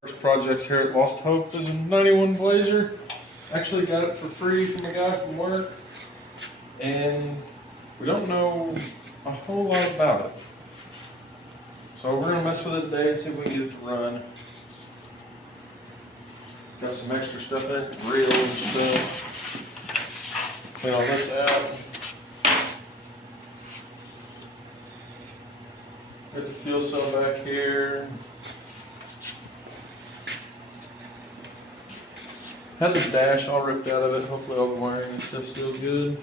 First projects here at Lost Hope is a 91 Blazer. Actually got it for free from a guy from work, and we don't know a whole lot about it. So we're gonna mess with it today and see if we can get it to run. Got some extra stuff in it, reels and stuff. Clean all this out. Got the fuel cell back here. Had the dash all ripped out of it. Hopefully all the wiring and stuff's still good.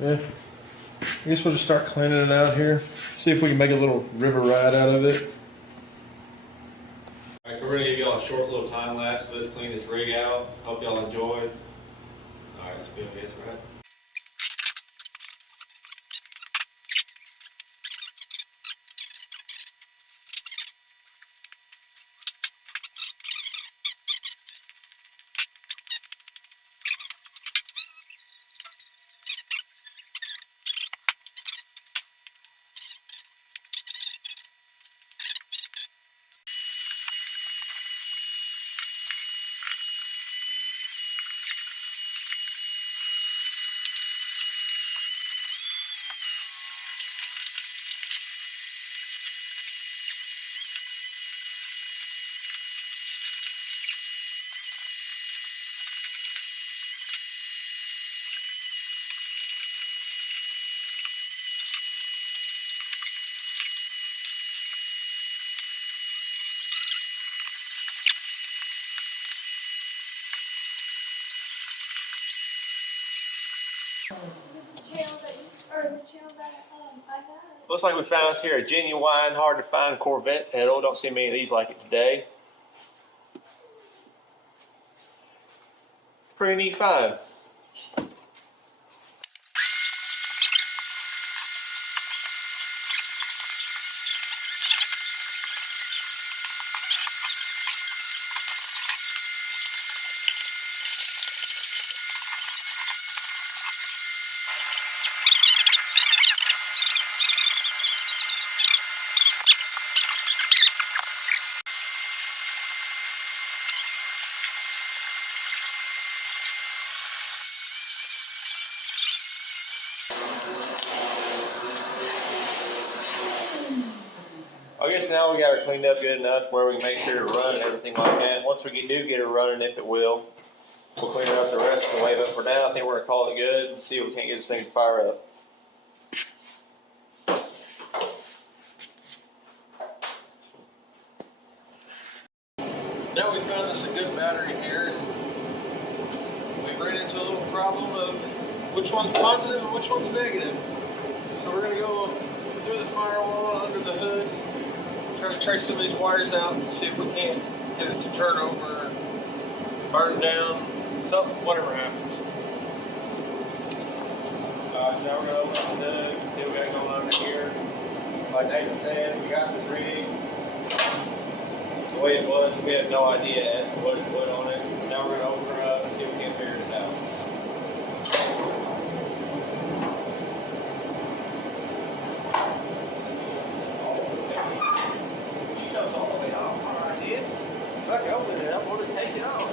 Yeah. I guess we'll just start cleaning it out here. See if we can make a little river ride out of it. All right, so we're gonna give y'all a short little time lapse. Let's clean this rig out. Hope y'all enjoy. All right, let's do this, right? Looks like we found us here a genuine, hard to find Corvette pedal. Don't see many of these like it today. Pretty neat find. guess now we got her cleaned up good enough where we can make sure to run and everything like that. Once we do get her running, if it will, we'll clean her up the rest of the way. But for now, I think we're gonna call it good and see if we can't get this thing to fire up. Now we found us a good battery here. We ran into a little problem of which one's positive and which one's negative. So we're gonna go through the firewall under the hood, try to trace some of these wires out and see if we can't get it to turn over, burn down, something, whatever happens. Now we're gonna open up the hood, see what we got going on in here. Like Nathan said, we got the rig the way it was. We have no idea as to what it put on it. Now we're gonna open her up and see if we can figure this out. She goes all the way off. All right, dude. If I can open it up, we'll just take it off.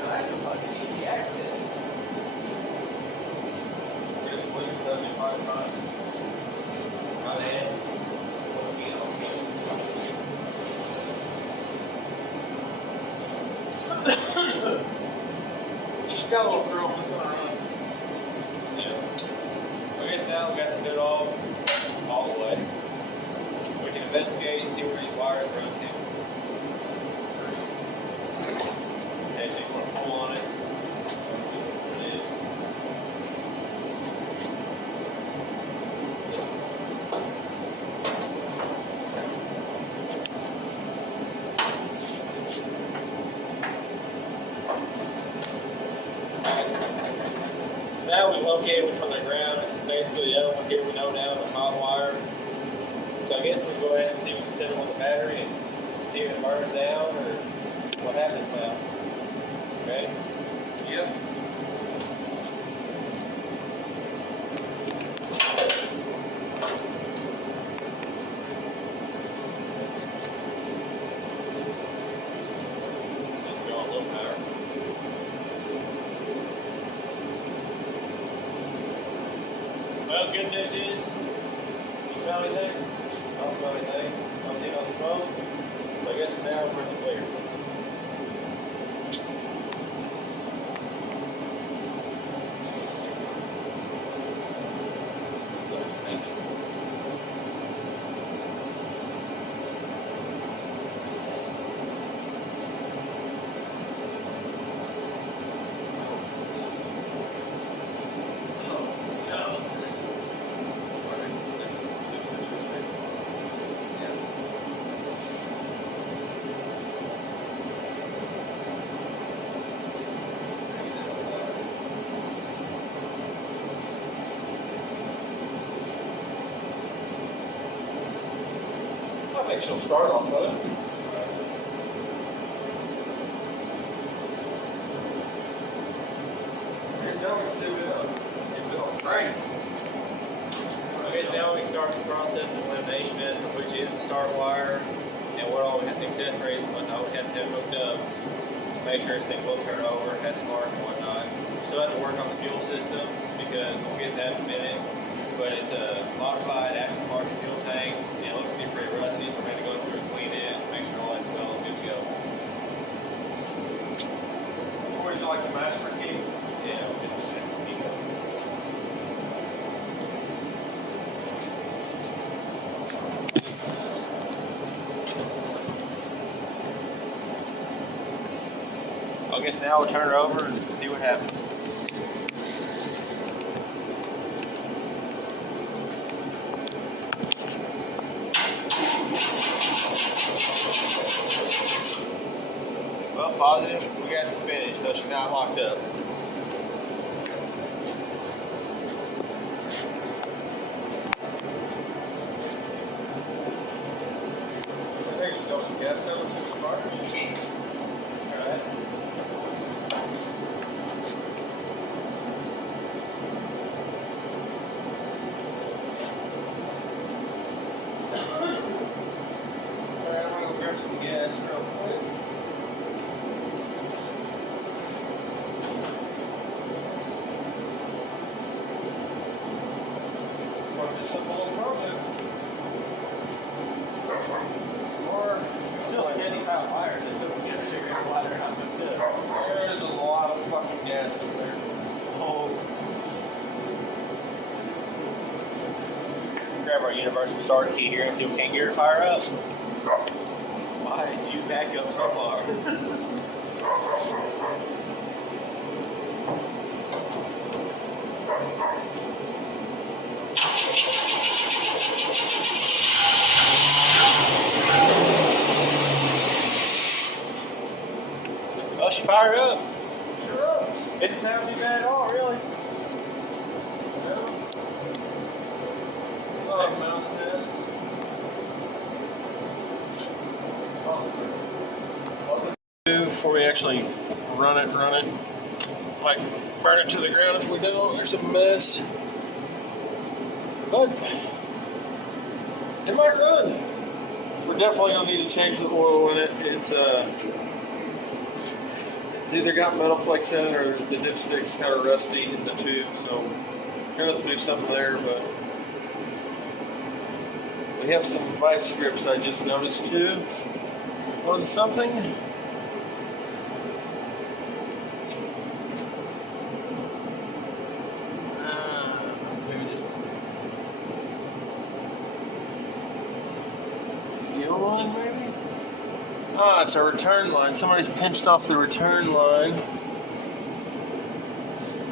Now that's a fucking easy access. Here's a blue 75 times. Right ahead. She's got a little girl who's gonna run. Yeah. I guess now we got to do it all the way. We can investigate and see where these wires run to. Okay, so you want to pull on it. What it is. Now we located it from the ground. It's basically the other one here we know now, the hot wire. So I guess we can go ahead and see if we can set it on the battery and see if it burns down or what happens now. Okay? Yep. Let's go on low power. Well, good news is, you smell anything? I don't smell anything. I don't see no smoke. So I guess now we're in the clear. I think she'll start off of it. Here's now we can see if it'll crank. Okay, now we start the process of elimination, which is the start wire, and what all we have to accessories and whatnot we have to have hooked up. Make sure this thing will turn over, has spark and whatnot. Still have to work on the fuel system because we'll get that in a minute. But it's a modified aftermarket fuel tank, and it looks to be pretty rusty, so we're going to go through and clean it and make sure all that's well and good to go. Or would you like the master key? Yeah, we'll get the master key. I guess now we'll turn her over and see what happens. Well, positive, we got this finished, so she's not locked up. I think she's got some gas down the 65. Alright. Alright, I'm gonna go grab some gas real quick. Simple little project. Or Still 75 wires. It doesn't get a cigarette lighter out of this. there's a lot of fucking gas in there. Oh. Grab our universal start key here and see if we can't get her to fire up. Why did you back up so far? Oh, she fired up. Sure up. It didn't sound too bad at all, really. Oh, mouse nest. Before we actually run it, like burn it to the ground if we don't, there's a mess. But it might run. We're definitely gonna need to change the oil in it. It's either got metal flakes in it or the dipstick's kind of rusty in the tube, so we're gonna have to do something there. But we have some vice grips I just noticed too on something. Maybe just fuel line, maybe? Ah, it's a return line. Somebody's pinched off the return line.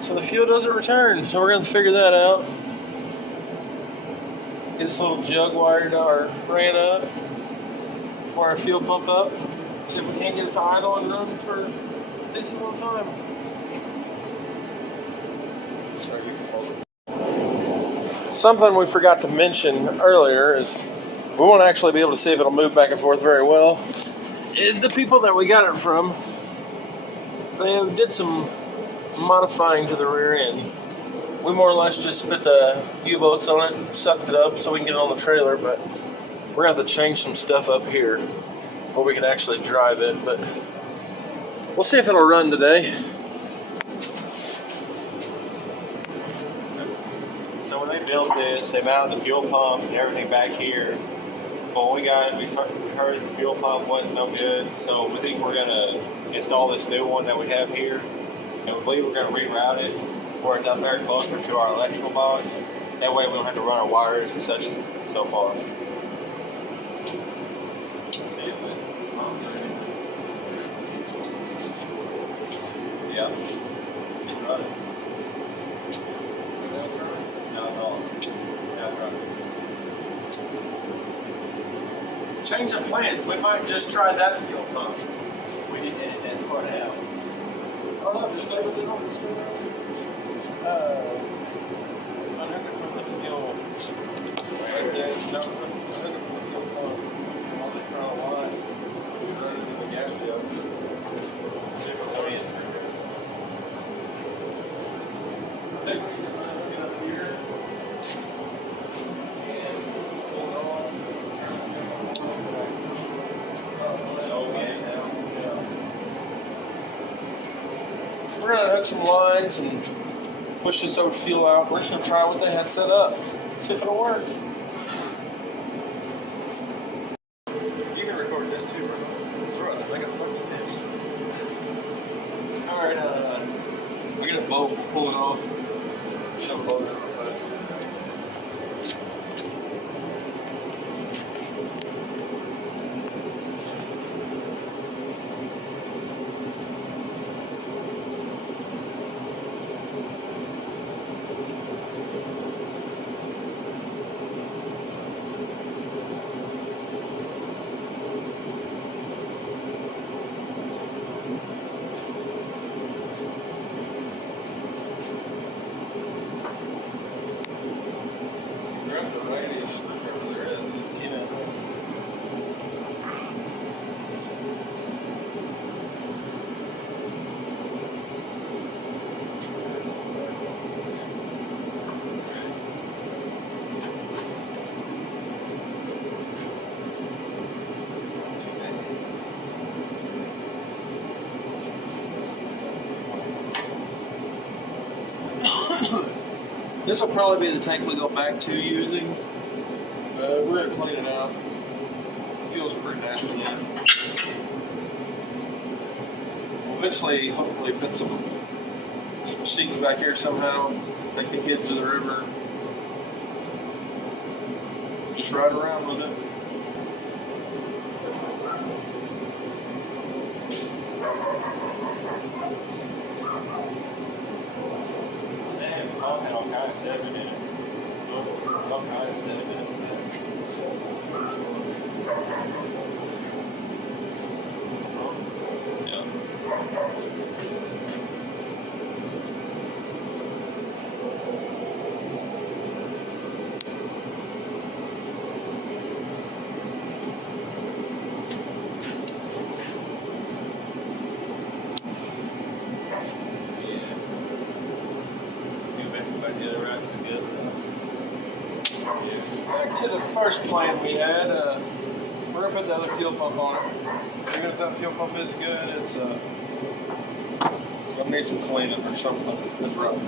So the fuel doesn't return. So we're going to figure that out. Get this little jug wired or ran up. Wire our fuel pump up. See if we can't get it to idle and run for a decent little time. Something we forgot to mention earlier is we won't actually be able to see if it'll move back and forth very well. Is the people that we got it from, they did some modifying to the rear end. We more or less just put the U-bolts on it, sucked it up so we can get it on the trailer, but we're gonna have to change some stuff up here before we can actually drive it, but we'll see if it'll run today. So when they built this, they mounted the fuel pump and everything back here. But when we got it, we heard the fuel pump wasn't no good. So we think we're gonna install this new one that we have here. And we believe we're gonna reroute it where it's up there closer to our electrical box. That way we don't have to run our wires and such so far. See if it pumps or anything. Yeah. It's running. Not at all. Not running. Change of plans. We might just try that fuel pump. We just did it that part out. Oh no, just stay with it on. Just stay with it. Unhook it from the fuel. Right there. No, unhook it from the fuel pump. I'll just try a line. Run it to the gas bill. See if it'll work. I think we can hook it up here. And pull it on. We're gonna hook some lines and push this over fuel out. We're just gonna try what they had set up. See if it'll work. You can record this too, bro. It's right. I got fucking this. Alright, we got a bolt, we'll pull it off. Shove it over. Grab the radius, whatever there is. Yeah. This will probably be the tank we go back to using. We're gonna clean it out. feels pretty nasty yet. We'll eventually, hopefully, put some seats back here somehow. Take the kids to the river. Just ride around with it. Man, Mom had all kind of sediment in it. All kind of sediment in it. Back to the first plan we had. We're gonna put the other fuel pump on it. Even if that fuel pump is good, it's gonna need some cleaning or something. It's rough.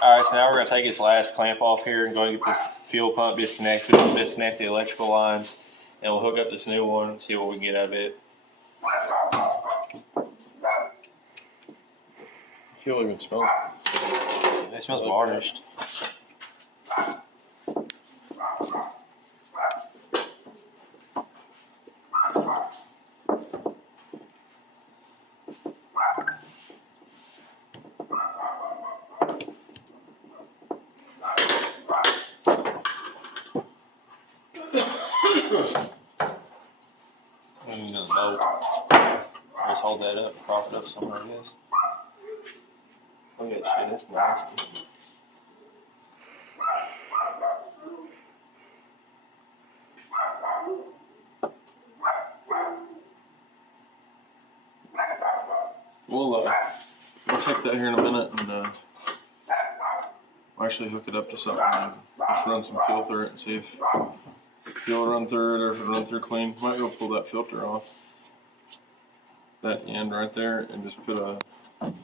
Alright, so now we're going to take this last clamp off here and go and get this fuel pump disconnected. We'll disconnect the electrical lines and we'll hook up this new one and see what we can get out of it. Fuel even smells. It smells varnished. Just bolt. Just hold that up and prop it up somewhere, I guess. Look at that shit, that's nasty. We'll take that here in a minute and we'll actually hook it up to something and just run some fuel through it and see if fuel will run through it or if it'll run through clean. Might go pull that filter off that end right there and just put an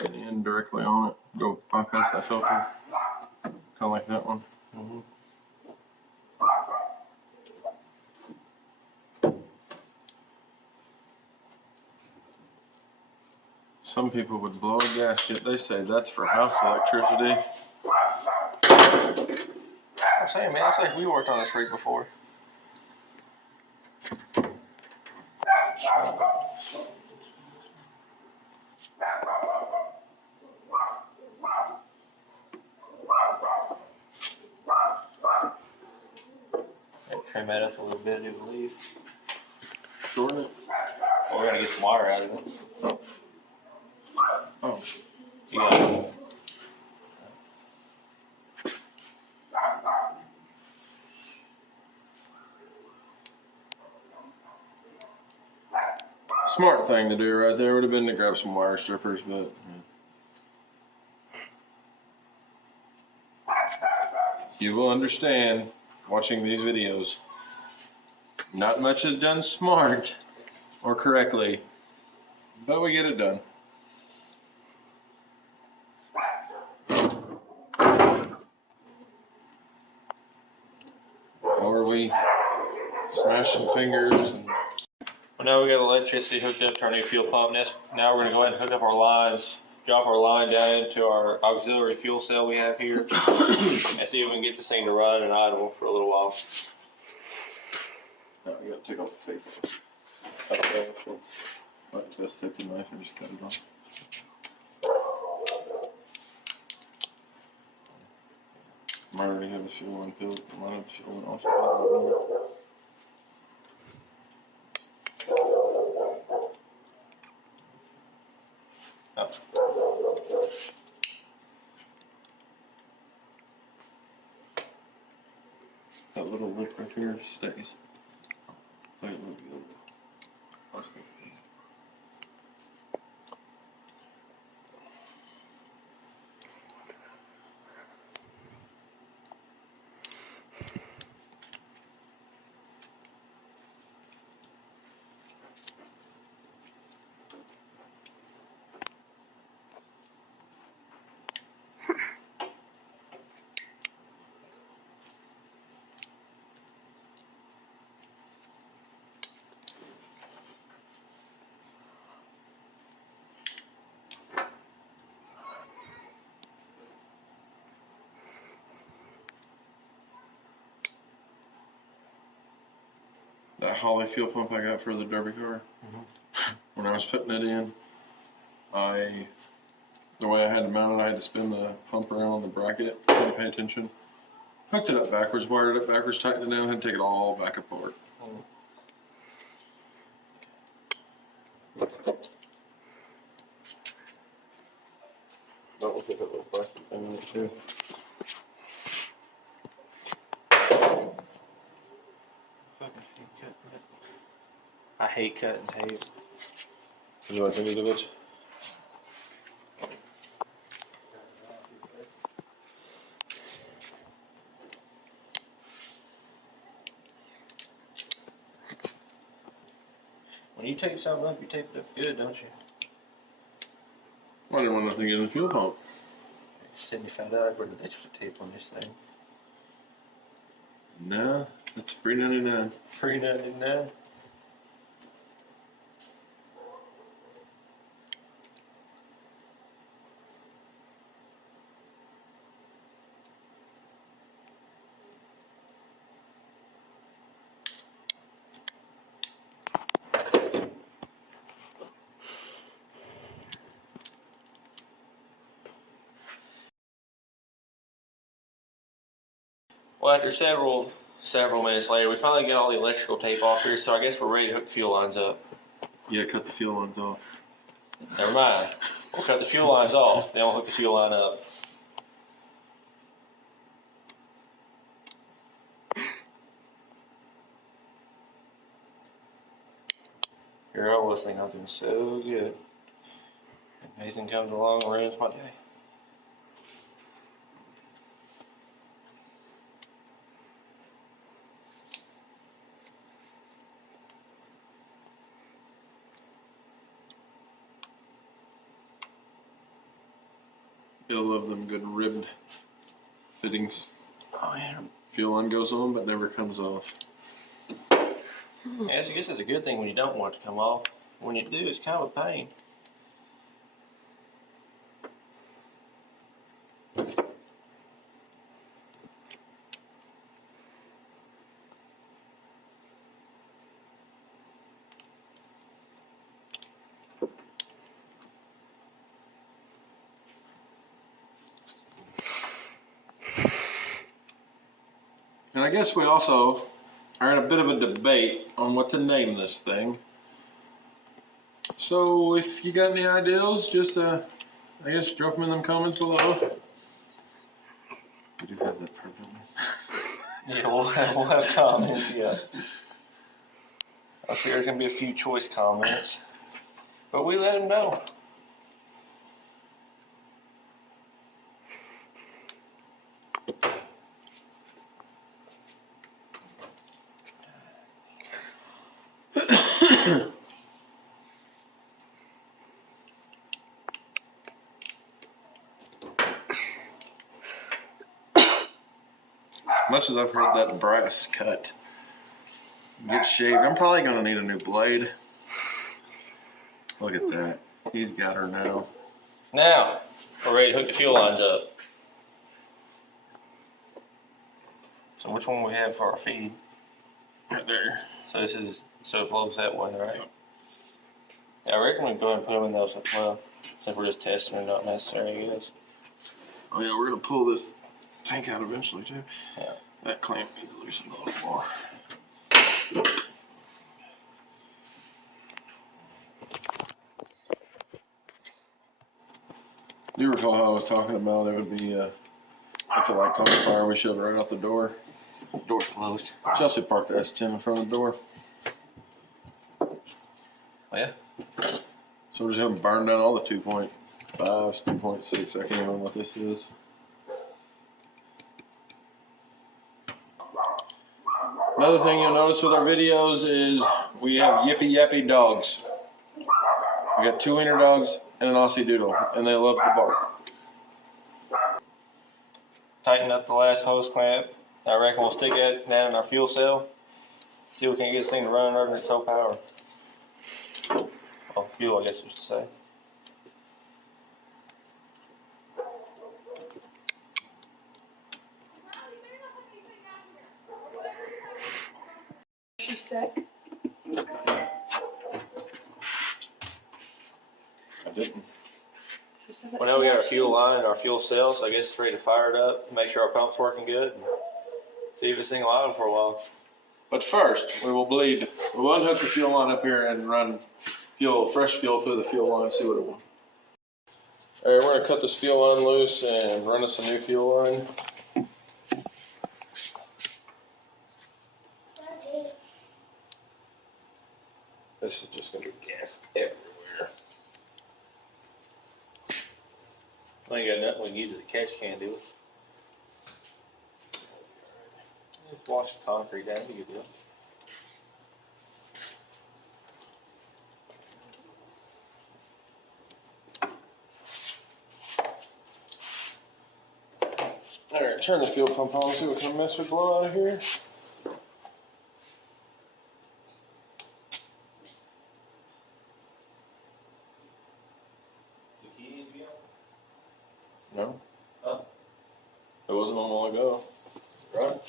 end directly on it. Go bypass that filter, kind of like that one. Some people would blow a gasket. They say that's for house electricity. I'm saying, man, it's like we worked on this rig before. Trim that up a little bit, I believe. Shorten it. Well, we're gonna get some water out of it. Oh. Yeah. Smart thing to do right there would have been to grab some wire strippers, but you will understand watching these videos. Not much is done smart or correctly, but we get it done. Or we smash some fingers. Well, now we got electricity hooked up to our new fuel pump. Now we're going to go ahead and hook up our lines, drop our line down into our auxiliary fuel cell we have here, and see if we can get this thing to run and idle for a little while. Oh, you gotta take off the tape. Okay, so it's just take the knife and just cut it off. I already have the fuel one filled. Mine have the fuel one also. That little lip right here stays. It's like a little plastic. that Holly fuel pump I got for the Derby car. When I was putting it in, the way I had to mount it, I had to spin the pump around on the bracket. Didn't pay attention. Hooked it up backwards, wired it up backwards, tightened it down, had to take it all back apart. That was like a little plastic thing in it too. I hate cutting tape. You like any of it? When you tape something up, you tape it up good, don't you? I didn't want nothing in the fuel pump. Sydney found out I put an extra tape on this thing. No, that's $3.99. $3.99. Well, after several minutes later, we finally get all the electrical tape off here, so I guess we're ready to hook the fuel lines up. Yeah, cut the fuel lines off. Never mind. We'll cut the fuel lines off, then we'll hook the fuel line up. You're all listening, I'm doing so good. Mason comes along and ruins my day. You'll love them good ribbed fittings. Oh yeah. Fuel line goes on but never comes off. Yeah, I guess it's a good thing when you don't want it to come off. When you do, it's kind of a pain. And I guess we also are in a bit of a debate on what to name this thing. So if you got any ideas, just I guess drop them in them comments below. We do have that perfect. Yeah, we'll have comments, yeah. I'm sure there's going to be a few choice comments. But we let them know. Much as I've heard that brass cut get shaved, I'm probably gonna need a new blade. Look at that. He's got her now. Now, we're ready to hook the fuel lines up. So which one we have for our feed? Right there. So this is, so it flows that way, right? Yeah, I reckon we go ahead and put them in those, well, since we're just testing, they're not necessary, I guess. Oh yeah, we're gonna pull this tank out eventually too. Yeah. That clamp needs to loosen a little more. You recall how I was talking about it would be, if the light caught on fire, we shove it right out the door. Door's closed. Chelsea parked the S10 in front of the door. Oh yeah? So we're just gonna burn down all the 2.5s, 2.6. I can't even remember what this is. Another thing you'll notice with our videos is we have yippy yappy dogs. We got 2 wiener dogs and an Aussie Doodle, and they love to bark. Tighten up the last hose clamp. I reckon we'll stick it down in our fuel cell. See if we can get this thing to run under its whole power. Well, fuel, I guess we should say. She's sick. didn't. Well, now we got our fuel line and our fuel cells, so I guess it's ready to fire it up, make sure our pump's working good, and see if it's single idle for a while. But first, we will unhook the fuel line up here and run fresh fuel through the fuel line and see what it will. All right, we're gonna cut this fuel line loose and run us a new fuel line. This is just gonna be gas everywhere. We ain't got nothing we can use as a catch can, do we? Just wash the concrete down, be a good deal. All right, turn the fuel pump on, see what kind of mess we blow out of here. The key needs to be on? No, Huh? it wasn't on a while ago. Right.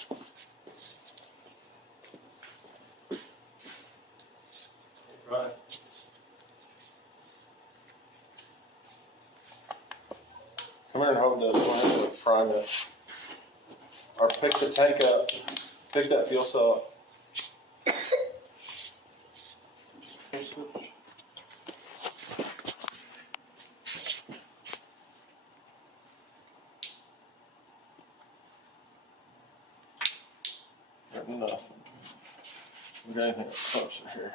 Right. Come here and hold this. We'll have to prime it. Or pick the tank up. Pick that fuel cell up. Got nothing. We got anything closer here?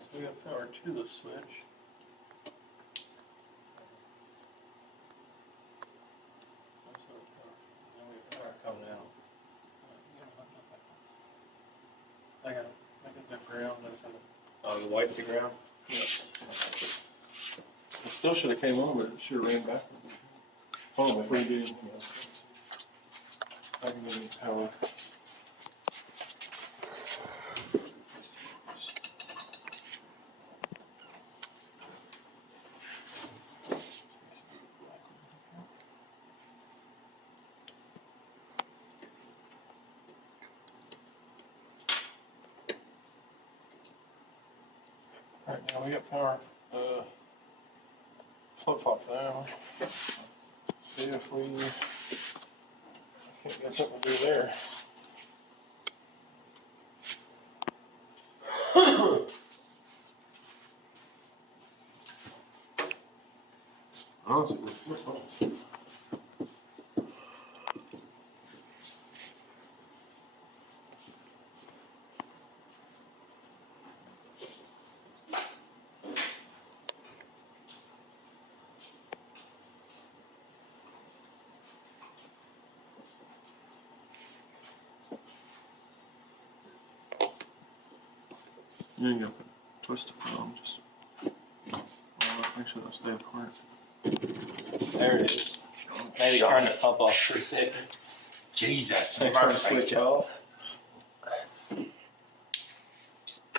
So we got power to the switch. Coming out. I got the ground. Oh, the white's the ground? Yeah. It still should have came on, but it should have ran back. Hold on, before you do anything else. I can get any power. Alright, now we got power. Flip-flop now. See if we can't get something to do there. Honestly, flip-flop. You ain't gonna twist it around, just make sure they'll stay apart. There it is. Maybe turn the pump off for a second. Jesus. Turn the switch off.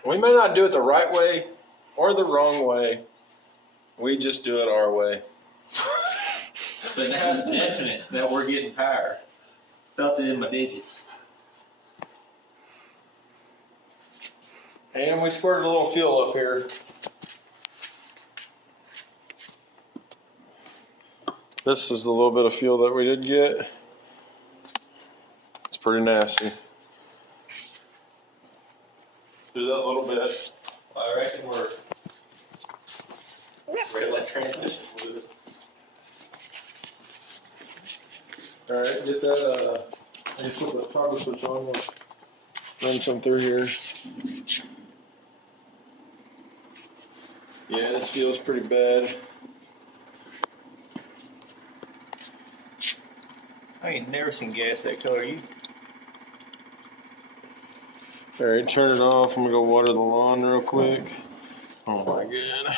We may not do it the right way or the wrong way. We just do it our way. But now it's definite that we're getting power. Felt it in my digits. And we squirted a little fuel up here. This is the little bit of fuel that we did get. It's pretty nasty. Do that a little bit. I reckon we're red light transmission with it. Alright, get that, and put the toggle switch on. We'll run some through here. Yeah, this feels pretty bad. I ain't never seen gas that color. You? Alright, turn it off. I'm gonna go water the lawn real quick. Oh my god.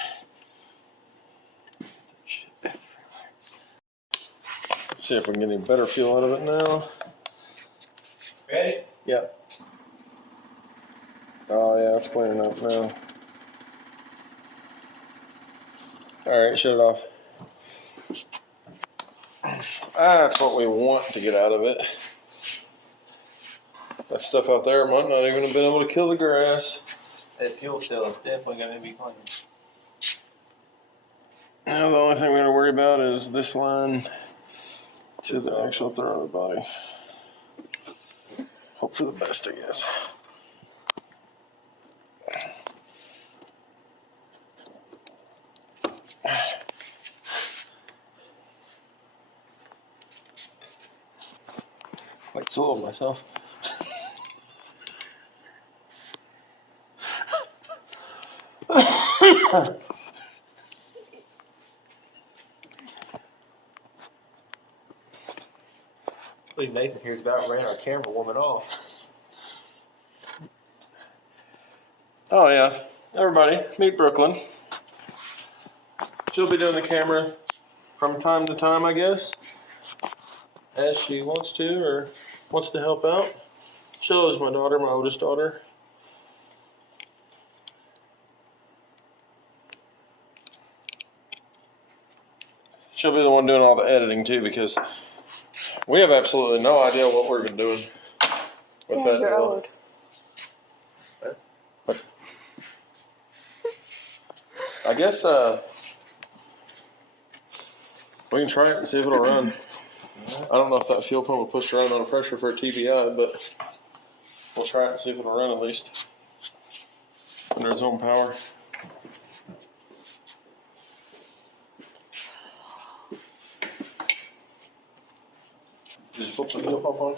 See if we can get any better fuel out of it now. Ready? Yep. Oh yeah, it's clearing up now. Alright, shut it off. That's what we want to get out of it. That stuff out there might not even have been able to kill the grass. That fuel cell is definitely going to be clean. Now the only thing we got to worry about is this line to the actual throttle body. Hope for the best, I guess. Quite sore myself. I believe Nathan here's about ran our camera woman off. Oh yeah, everybody, meet Brooklyn. She'll be doing the camera from time to time, I guess, as she wants to or wants to help out. Sheila is my daughter, my oldest daughter. She'll be the one doing all the editing too, because we have absolutely no idea what we're even doing with that You're deal. old. But I guess we can try it and see if it'll run. I don't know if that fuel pump will push around on a pressure for a TBI, but we'll try it and see if it'll run at least under its own power. Did you flip the fuel pump on?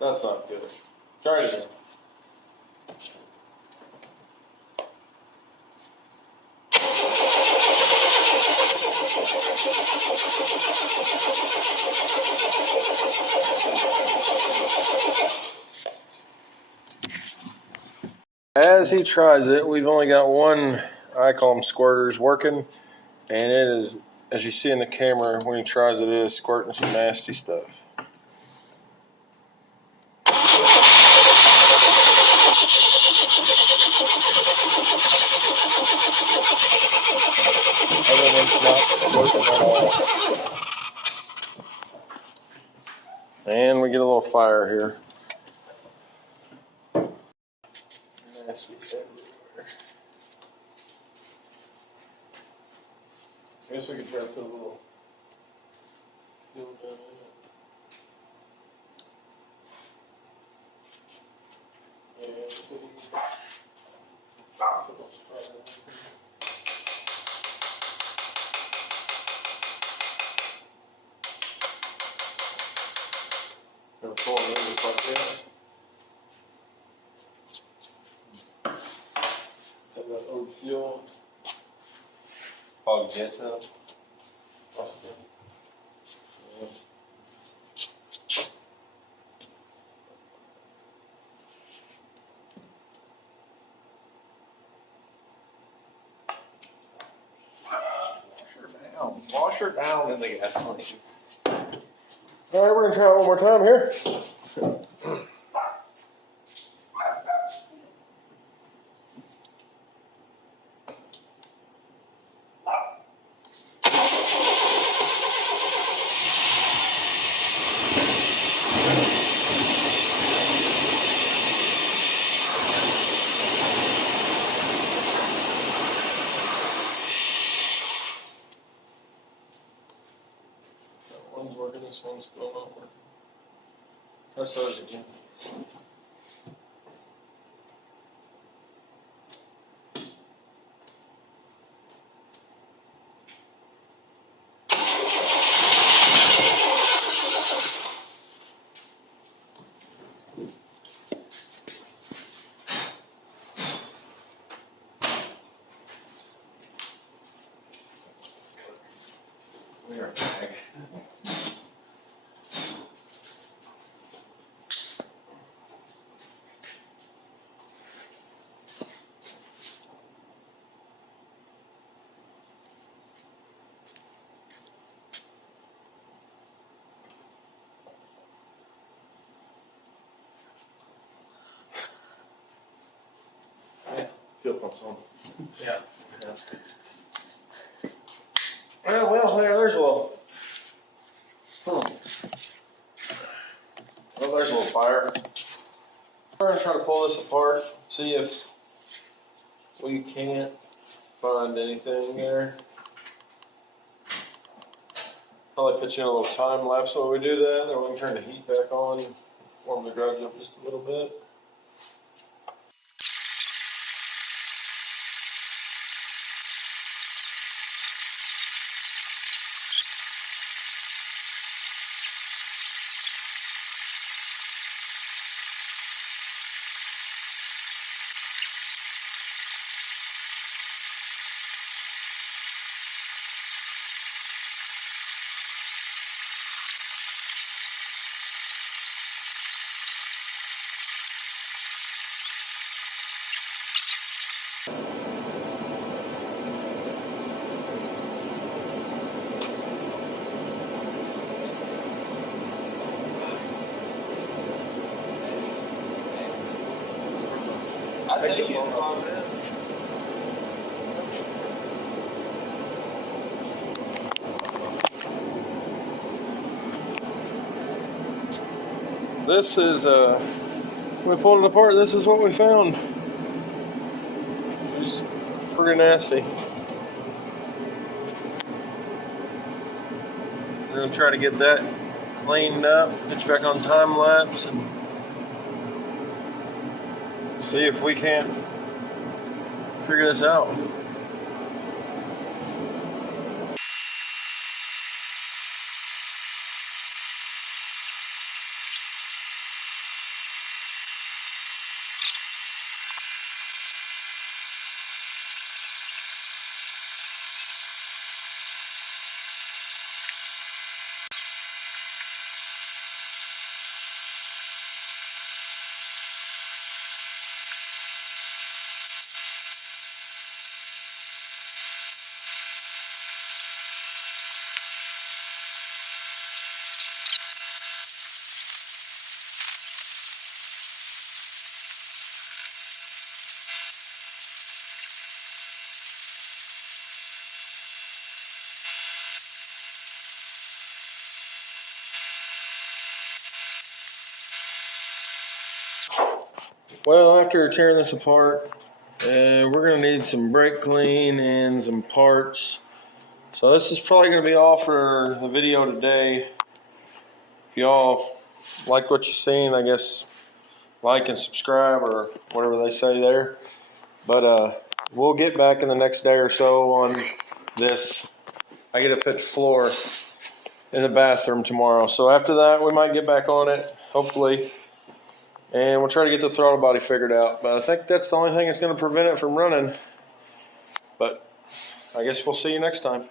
That's not good. Try it again. As he tries it, we've only got one, I call them squirters, working, and it is, as you see in the camera, when he tries it is squirting some nasty stuff. Other one's not working at all. And we get a little fire here. Nasty everywhere. I guess we could try to put a little fuel down in it. Yeah, let's see. Let's try that. Gonna pull it in just like that. Set that old fuel. Hog jets up. Possibly. Yeah. Wash her down in the gasoline. All right, we're gonna try it one more time here. That one's working, this one's still not working. Try start it again. We are back. pumps on. Yeah. Well, there's a little. Well, there's a little fire. We're gonna try to pull this apart, see if we can't find anything there. Probably put you in a little time lapse while we do that, then we can turn the heat back on, warm the garage up just a little bit. I think you'd climb in. This is, we pulled it apart, this is what we found. It's pretty nasty. We're gonna try to get that cleaned up, get you back on time lapse, and see if we can't figure this out. Well, after tearing this apart, we're gonna need some brake clean and some parts. So this is probably gonna be all for the video today. If y'all like what you've seen, I guess like and subscribe or whatever they say there. But we'll get back in the next day or so on this. I get to put floor in the bathroom tomorrow. So after that, we might get back on it, hopefully. And we'll try to get the throttle body figured out. But I think that's the only thing that's going to prevent it from running. But I guess we'll see you next time.